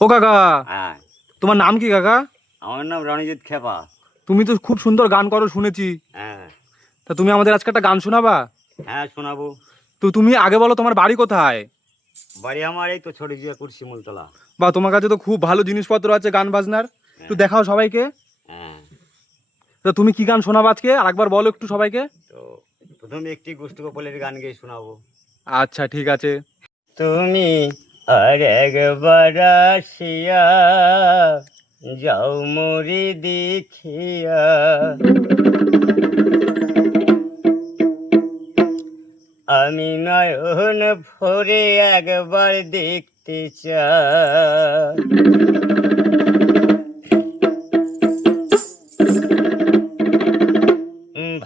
ও কাকা, হ্যাঁ, তোমার নাম কি কাকা? আমার নাম রণজিৎ খেপা। তুমি তো খুব সুন্দর গান করো শুনেছি। হ্যাঁ, তা তুমি আমাদের আজকে একটা গান শোনাবা? হ্যাঁ শোনাবো। তো তুমি আগে বলো তোমার বাড়ি কোথায়? বাড়ি আমার এই তো ছোট জিয়াকুর শিমুলতলা। বা তোমার কাছে তো খুব ভালো জিনিসপত্র আছে গান বাজনার, একটু হ্যাঁ, দেখাও সবাইকে। হ্যাঁ। তা তুমি কি গান শোনাবা আজকে আরেকবার বলো একটু সবাইকে। তো প্রথমে একটি গোষ্ঠ গোপালের গান গেয়ে শোনাবো। আচ্ছা ঠিক আছে। তুমি আর একবার আসিয়া যাও মরি দেখিয়া, আমি নয়ন ভরে একবার দেখতে চাই।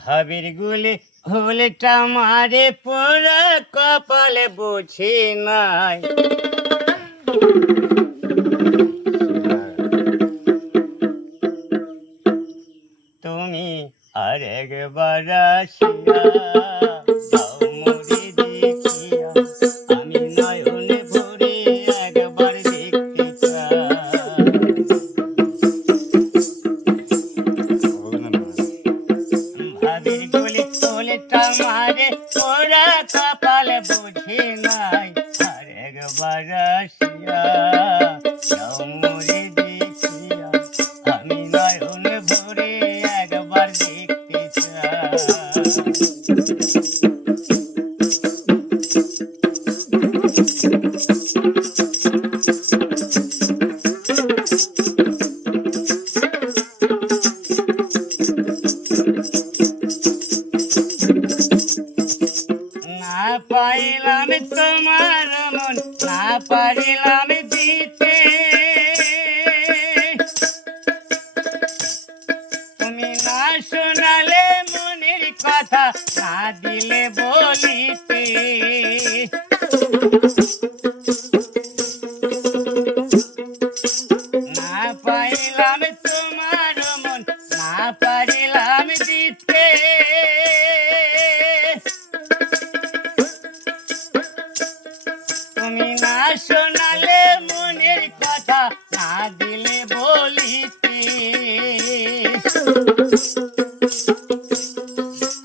ভাবির গুলি হলটা মারে পোড়া কপালে বুঝি নাই। তুমি আর একবার আসিয়া যাও মরি দেখিয়া, আমি নয়ন ভরে একবার দেখতে চাই। ভাবির গুলি হলটা মারে পোড়া কপালে বুঝি নাই, আর একবার আসিয়া যাও মরি দেখিয়া, আমি নয়ন ভরে একবার দেখতে চাই। না পাইলাম তোমার মন, না পারিলাম দিতে, তুমি না শোনালে মনের কথা, না দিলে বলিতে। না পাইলাম তোমার মন, না পারিলাম দিতে, তুমি না শোনালে মনের কথা, না দিলে বলিতে।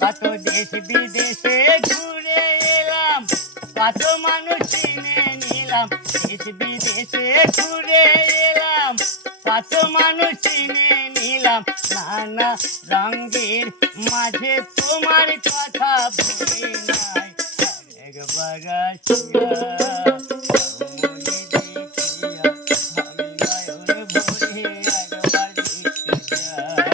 কত দেশ বিদেশে ঘুরে এলাম, কত মানুষ চিনে নিলাম, দেশ বিদেশে ঘুরে এলাম, কত মানুষ চিনে নিলাম, নানা রঙের মাঝে তোমার কথা ভুলি নাই। আর একবার আসিয়া যাও মরি দেখিয়া, আমি নয়ন ভরে একবার দেখতে চাই।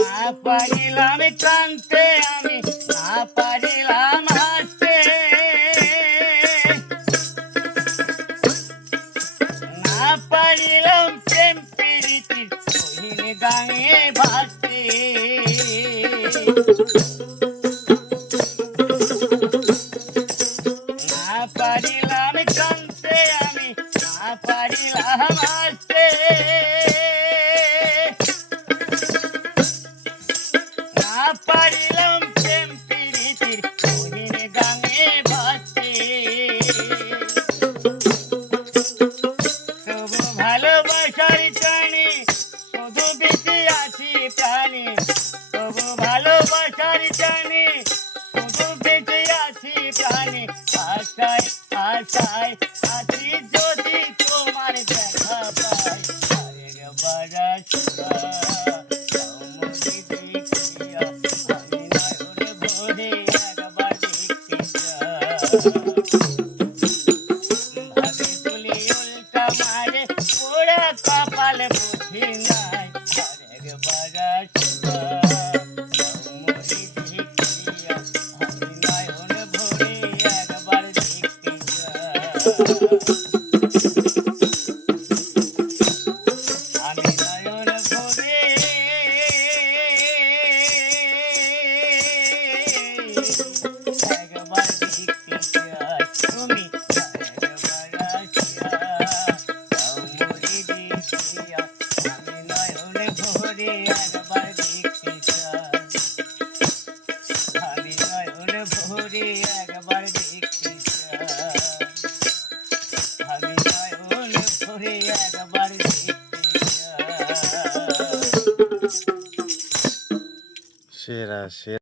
না পারিলাম কানতে আমি, না পারিলাম হাসতে, না পারিলাম প্রেম প্রীতির কহিন গানে ভাসতে। না পারিলাম কানতে আমি, না পারিলাম হাসতে, না পারিলাম প্রেম প্রীতির কহিন গানে ভাসতে। তবু ভালোবাসার টানে শুধু বেঁচে আছি প্রাণে, তবু ভালোবাসার টানে শুধু বেঁচে আছি প্রাণে, আশায় আশায় আছি যদি তোমার দেখা পাই। আরেকবার আসিয়া যাও মরি দেখিয়া, আমি নয়ন ভরে একবার দেখতে চাই। ভাবে গুলি উল্টা মারে পোড়া কপাল বুঝি নাই, আর একবার আসিয়া যাও মরি দেখিয়া, আমি নয়ন ভরে একবার দেখতে চাই। আমি নয়ন ভরে একবার দেখতে চাই, তুমি একবার আসিয়া ভরে একবার দেখতে চাই, আমি নয়ন ভরে একবার দেখতে চাই, আমি নয়ন ভরে একবার দেখতে চাই। সেরা সেরা।